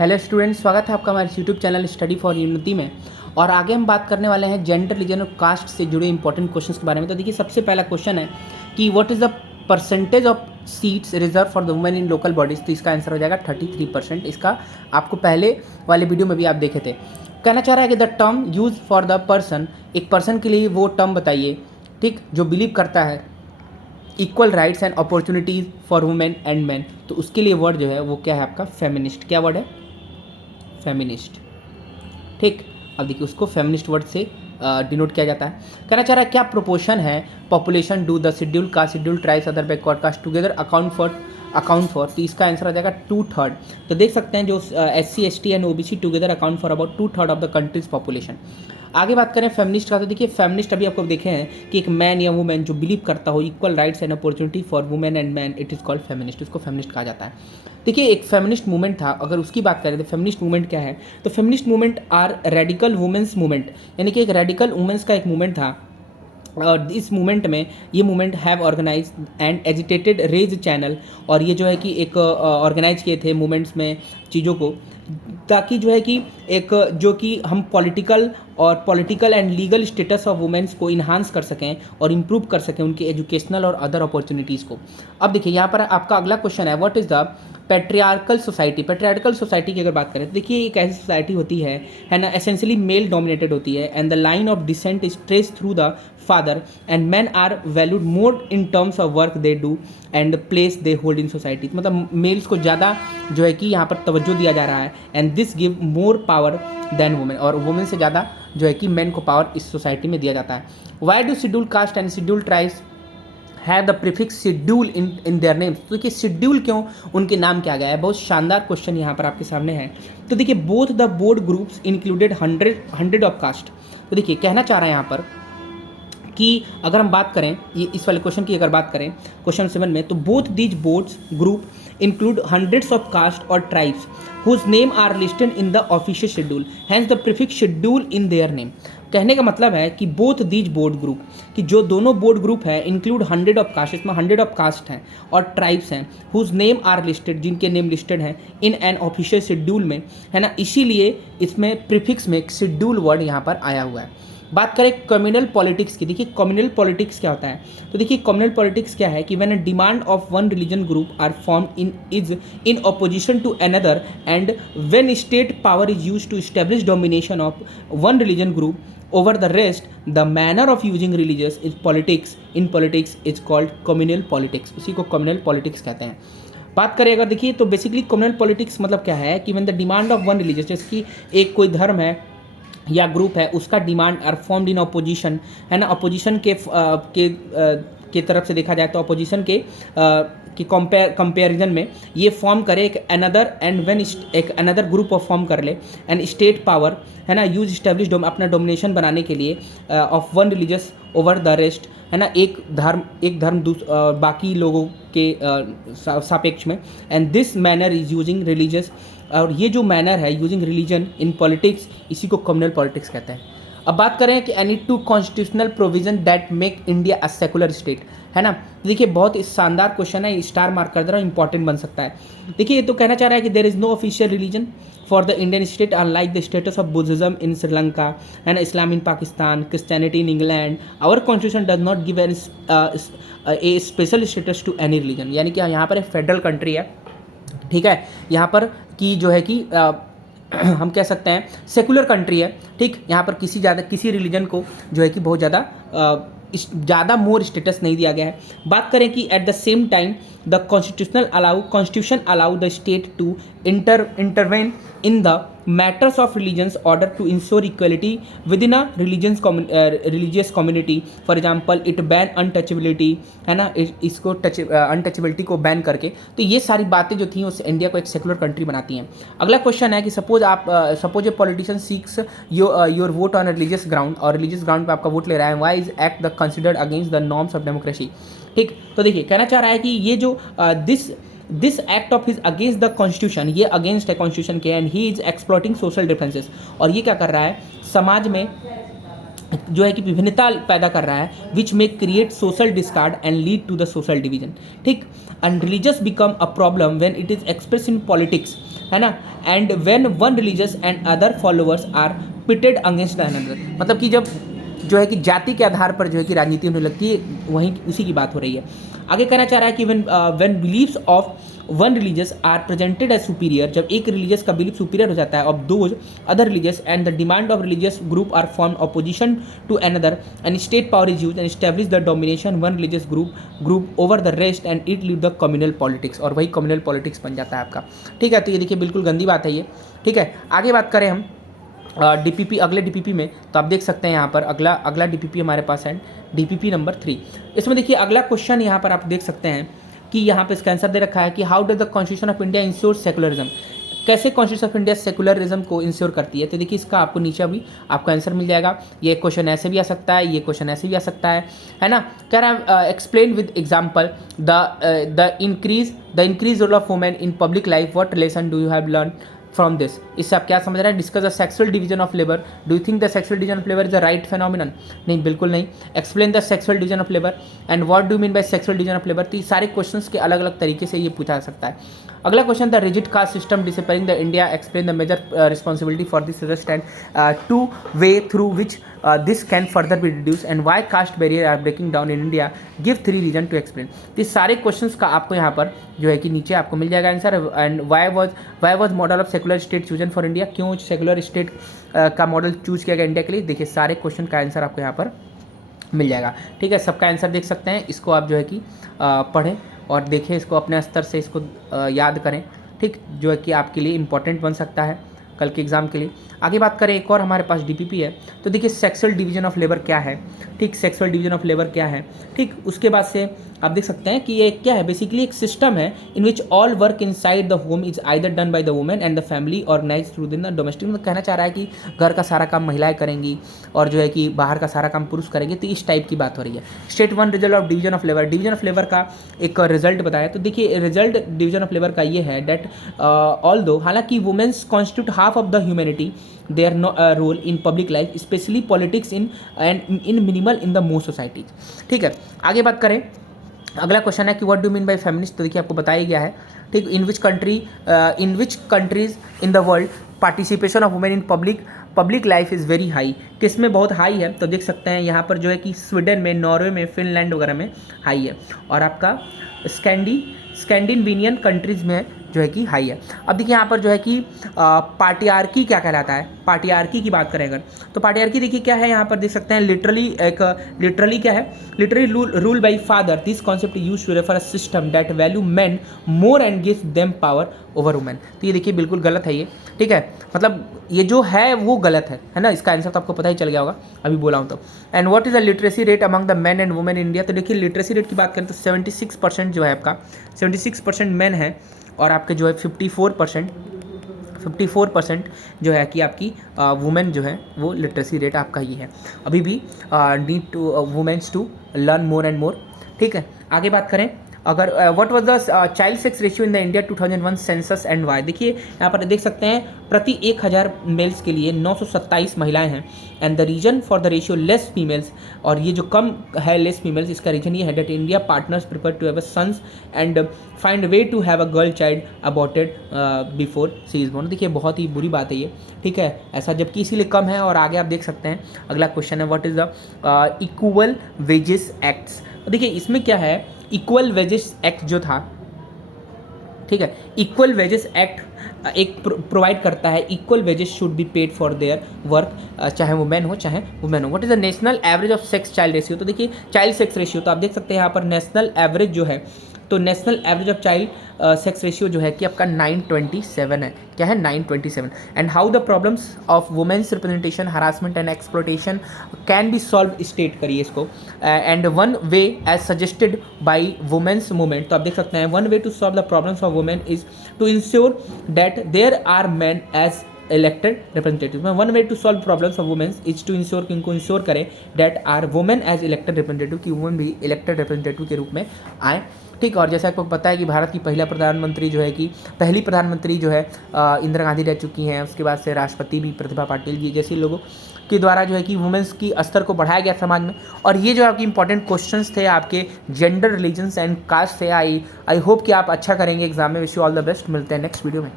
Hello students, स्वागत है आपका हमारे YouTube channel study for unity में। और आगे हम बात करने वाले हैं जेंडर, रिलीजन और कास्ट से जुड़े इंपॉर्टेंट क्वेश्चंस के बारे में। तो देखिए, सबसे पहला क्वेश्चन है कि what is the percentage of seats reserve for the women in local bodies. तो इसका आंसर हो जाएगा 33%। इसका आपको पहले वाले वीडियो में भी आप देखे थे। कहना चाह रहा है कि the term use for the person, एक पर्सन के लिए वो टर्म बताइए, ठीक, जो बिलीव करता है equal rights and opportunities for women and man. तो उसके लिए वर्ड जो है वो क्या है आपका? फेमिनिस्ट। क्या वर्ड है? फेमिनिस्ट। ठीक, अब देखिए उसको फेमिनिस्ट वर्ड से डिनोट किया जाता है। कहना चाह रहा है क्या प्रोपोर्शन है population do the schedule caste, schedule tribes, other backward caste together account for. तो इसका आंसर आ जाएगा 2/3। तो देख सकते हैं जो SC ST and OBC together account for about 2/3 of the countries population. आगे बात करें फेमिनिस्ट का, तो देखिए फेमिनिस्ट अभी आपको देखे हैं कि एक मैन या वुमेन जो बिलीव करता हो equal rights and opportunity for women and man, it is called feminist. उसको फेमिनिस्ट कहा जाता है। देखिए एक फेमिनिस्ट मूवमेंट था, अगर उसकी बात करें तो फेमिनिस्ट मूवमेंट क्या है? तो feminist movement or radical women's movement, यानी कि एक रेडिकल वुमेन्स का एक मूवमेंट था। और इस मूवमेंट में ये movement have organise and agitated raise channel, और ये जो है कि एक ऑर्गेनाइज किए थे मूवमेंट्स में चीज़ों को, ताकि जो है कि एक जो कि हम political and legal status of women's को इन्हांस कर सकें और इम्प्रूव कर सकें उनके एजुकेशनल और अदर अपॉर्चुनिटीज़ को। अब देखिए यहाँ पर आपका अगला क्वेश्चन है, what is the patriarchal society. Patriarchal society की अगर बात करें तो देखिए एक ऐसी सोसाइटी होती है ना, एसेंशियली मेल डोमिनेटेड होती है and the line of descent is trace through the father and man are valued more in terms of work they do and place they hold in society. मतलब males को ज़्यादा जो है कि यहाँ पर तवज्जो दिया जा रहा है and this give more power than women, और वुमेन से ज़्यादा जो है कि मेन को पावर इस सोसाइटी में दिया जाता है। Why do schedule caste and schedule tribes have the prefix schedule in their names. तो देखिए शेड्यूल क्यों उनके नाम क्या गया है? बहुत शानदार क्वेश्चन यहाँ पर आपके सामने है। तो देखिए both the board groups included 100 of caste. तो देखिए कहना चाह रहा है यहाँ पर कि अगर हम बात करें ये इस वाले क्वेश्चन की अगर बात करें क्वेश्चन 7 में, तो both these boards group include hundreds of caste और tribes whose name are listed in the official schedule, hence the prefix schedule in their name. कहने का मतलब है कि बोथ दीज बोर्ड ग्रुप, कि जो दोनों बोर्ड ग्रुप है इंक्लूड 100 ऑफ कास्ट, इसमें 100 ऑफ कास्ट हैं और ट्राइब्स हैं, हुज नेम आर लिस्टेड, जिनके नेम लिस्टेड हैं इन एन ऑफिशियल शेड्यूल में, है ना। इसीलिए इसमें प्रीफिक्स में एक शेड्यूल वर्ड यहाँ पर आया हुआ है। बात करें कम्युनल पॉलिटिक्स की, देखिए कम्युनल पॉलिटिक्स क्या होता है? तो देखिए कम्युनल पॉलिटिक्स क्या है कि when a demand of one religion group are form in opposition to another and when state power is used to establish domination of one religion group over the rest, the manner of using religious is politics in politics is called communal politics. उसी को communal politics कहते हैं। बात करें अगर देखिए तो basically communal politics मतलब क्या है कि when the demand of one religious, जैसे कि एक कोई धर्म है या ग्रुप है, उसका demand are formed in opposition, है ना। अपोजिशन के तरफ से देखा जाए तो अपोजिशन के कंपेरिजन में ये फॉर्म करे एक अनदर, एंड व्हेन एक अनदर ग्रुप ऑफ फॉर्म कर ले एंड स्टेट पावर, है ना, यूज स्टैब्लिश अपना डोमिनेशन बनाने के लिए of one religious over the rest, है ना, एक धर्म बाकी लोगों के सापेक्ष में, and this manner is using religious, और ये जो मैनर है यूजिंग रिलीजन इन पॉलिटिक्स, इसी को कम्युनल पॉलिटिक्स कहते हैं। अब बात करें कि any two constitutional provision that make India a secular state, है ना। देखिए बहुत शानदार क्वेश्चन है, स्टार मार्क कर दे रहा हूँ, इंपॉर्टेंट बन सकता है। देखिए ये तो कहना चाह रहा है कि there is no official religion for the Indian state unlike the status of Buddhism in Sri Lanka, है ना, Islam in Pakistan, Christianity in England, our constitution does not give a special status to any religion. यानी कि यहाँ पर एक federal country है, ठीक है, यहाँ पर की जो है कि हम कह सकते हैं सेकुलर कंट्री है, ठीक। यहाँ पर किसी रिलीजन को जो है कि बहुत ज़्यादा मोर स्टेटस नहीं दिया गया है। बात करें कि at the same time the constitution allow the state to intervene in the matters of religions order to ensure equality within a religious community. For example it ban untouchability, है ना, इसको अनटचेबिलिटी को ban करके। तो ये सारी बातें जो थी उस इंडिया को एक सेकुलर कंट्री बनाती हैं। अगला क्वेश्चन है कि suppose a politician seeks your vote on religious ground, और रिलीजियस ग्राउंड पे आपका वोट ले रहा है, why is act the considered against the norms of democracy, ठीक। तो देखिए कहना चाह रहा है कि ये जो this act of his against the constitution, ये अगेंस्ट है कॉन्स्टिट्यूशन के, and he is exploiting social differences. और ये क्या कर रहा है? समाज में जो है कि विभिन्नता पैदा कर रहा है, which may create social discord and lead to the social division, ठीक। And religious become a problem when it is express in politics, है ना, and when one religious and other followers are pitted against another, मतलब कि जब जो है कि जाति के आधार पर जो है कि राजनीति होने लगती है, वहीं उसी की बात हो रही है। आगे कहना चाह रहा है कि when believes of one religious are presented as superior, जब एक रिलीजियस का बिलीफ सुपीरियर हो जाता है of those other religious and the demand of religious group are form opposition to another and state power is use and establish the domination one religious group over the rest and it leave the communal politics, और वही communal politics बन जाता है आपका, ठीक है। तो ये देखिए बिल्कुल गंदी बात है ये, ठीक है। आगे बात करें हम डीपीपी, अगले डीपीपी में, तो आप देख सकते हैं यहाँ पर अगला डीपीपी हमारे पास है डीपीपी नंबर 3। इसमें देखिए अगला क्वेश्चन यहाँ पर आप देख सकते हैं कि यहाँ पे इसका आंसर दे रखा है कि how does the constitution of India ensure secularism, कैसे कॉन्स्टिट्यूशन ऑफ इंडिया सेकुलरिज्म को इंश्योर करती है। तो देखिए इसका आपको नीचे अभी आपका आंसर मिल जाएगा। ये क्वेश्चन ऐसे भी आ सकता है, ये क्वेश्चन ऐसे भी आ सकता है ना। कह रहा है explain with example the increase role of women in public life, what lesson do you have learn from this. इससे आप क्या समझ रहे हैं, discuss the sexual division of labour, do you think the sexual division of labour is a right phenomenon, नहीं बिल्कुल नहीं। Explain the sexual division of labour and what do mean by sexual division of labour. तो ये सारे questions के अलग अलग तरीके से ये पूछा जा सकता है। अगला question, the rigid caste system disappearing the India, explain the major responsibility for this suggest and two ways through which this can further be reduce and why caste barrier are breaking down in India, give 3 reason to explain. तो सारे questions का आपको यहाँ पर जो है कि नीचे आपको मिल जाएगा answer. And why was model of secular state chosen for India, क्यों सेकुलर स्टेट का मॉडल चूज किया गया इंडिया के लिए। देखिए सारे क्वेश्चन का आंसर आपको यहाँ पर मिल जाएगा, ठीक है। सबका आंसर देख सकते हैं, इसको आप जो है कि पढ़ें और देखें, इसको अपने स्तर से इसको याद करें, ठीक, जो है कि आपके लिए इंपॉर्टेंट बन सकता है कल के एग्जाम के लिए। आगे बात करें, एक और हमारे पास डीपीपी है, तो देखिए सेक्सुअल डिवीजन ऑफ लेबर क्या है, ठीक, सेक्सुअल डिवीजन ऑफ लेबर क्या है, ठीक। उसके बाद से आप देख सकते हैं कि ये क्या है, बेसिकली एक सिस्टम है in which all work inside the home is either done by the women and the family organise through in the domestic. मतलब कहना चाह रहा है कि घर का सारा काम महिलाएं करेंगी और जो है कि बाहर का सारा काम पुरुष करेंगे, तो इस टाइप की बात हो रही है। State 1 result of division of labour, division of labour का एक रिजल्ट बताया, तो देखिए रिजल्ट डिवीजन ऑफ लेबर का ये है डेट ऑल दो, हालांकि womens constitute half of the humanity, their role in public life specially politics in minimal in the most societies, ठीक है। आगे बात करें, अगला क्वेश्चन है कि what do mean by feminist, तो देखिए आपको बताया गया है, ठीक। In which countries in the world participation of women in public life is very high, किस में बहुत हाई है, तो देख सकते हैं यहाँ पर जो है कि स्वीडन में, नॉर्वे में, फिनलैंड वगैरह में हाई है, और आपका स्कैंडिनेवियन कंट्रीज़ में जो है कि हाई है। अब देखिए यहाँ पर जो है कि पार्टियार्की क्या कहलाता है, पार्टियार्की की बात करें अगर, तो पार्टियार्की देखिए क्या है, यहाँ पर देख सकते हैं लिटरली क्या है, literally rule by father, this concept use to refer a system that value men more and gives them power over women. तो ये देखिए बिल्कुल गलत है ये, ठीक है, मतलब ये जो है वो गलत है ना। इसका आंसर तो आपको पता ही चल गया होगा, अभी बोला हूँ तो। And what is the literacy rate among the main and women in India, तो देखिए लिटरेसी रेट की बात करें तो 76% जो है आपका 76% मेन है, और आपके जो है 54% जो है कि आपकी वुमेन जो है वो लिटरेसी रेट आपका ही है। अभी भी need to women's to learn more and more, ठीक है। आगे बात करें, अगर what was the child sex ratio in the India 2001 census and why, देखिए यहाँ पर देख सकते हैं प्रति 1000 मेल्स के लिए 927 महिलाएं हैं, and the reason for the ratio less females, और ये जो कम है लेस फीमेल्स, इसका रीजन ये है that India partners prefer to have a sons and find way to have a girl child aborted before she is born. देखिए बहुत ही बुरी बात है ये, ठीक है, ऐसा जबकि इसीलिए कम है। और आगे आप देख सकते हैं अगला क्वेश्चन है what is the equal wages acts. देखिए इसमें क्या है, इक्वल वेजेस एक्ट जो था, ठीक है, इक्वल वेजेस एक्ट एक प्रोवाइड करता है equal wages should be paid for their work, चाहे वो मैन हो चाहे वुमेन हो। What is the national average of sex child ratio, तो देखिए चाइल्ड सेक्स रेशियो, तो आप देख सकते हैं यहाँ पर नेशनल एवरेज जो है, तो national average of child sex ratio जो है कि आपका 927 है, क्या है 927। And how the problems of women's representation, harassment and exploitation can be solve, state करिए इसको। And one way as suggested by women's movement, तो आप देख सकते हैं one way to solve the problems of women is to ensure that there are man as elected representative. One way to solve problems of women's is to ensure कि इनको ensure करें that are women as elected representative, कि women भी elected representative के रूप में आए, ठीक। और जैसा आपको पता है कि भारत की पहली प्रधानमंत्री जो है इंदिरा गांधी रह चुकी हैं। उसके बाद से राष्ट्रपति भी प्रतिभा पाटिल जी जैसे लोगों के द्वारा जो है कि वुमेंस की स्तर को बढ़ाया गया समाज में। और ये जो आपके इंपॉर्टेंट क्वेश्चंस थे आपके जेंडर, रिलीजन्स एंड कास्ट से। आई होप कि आप अच्छा करेंगे एग्जाम में। Wish you all the best. मिलते हैं नेक्स्ट वीडियो में।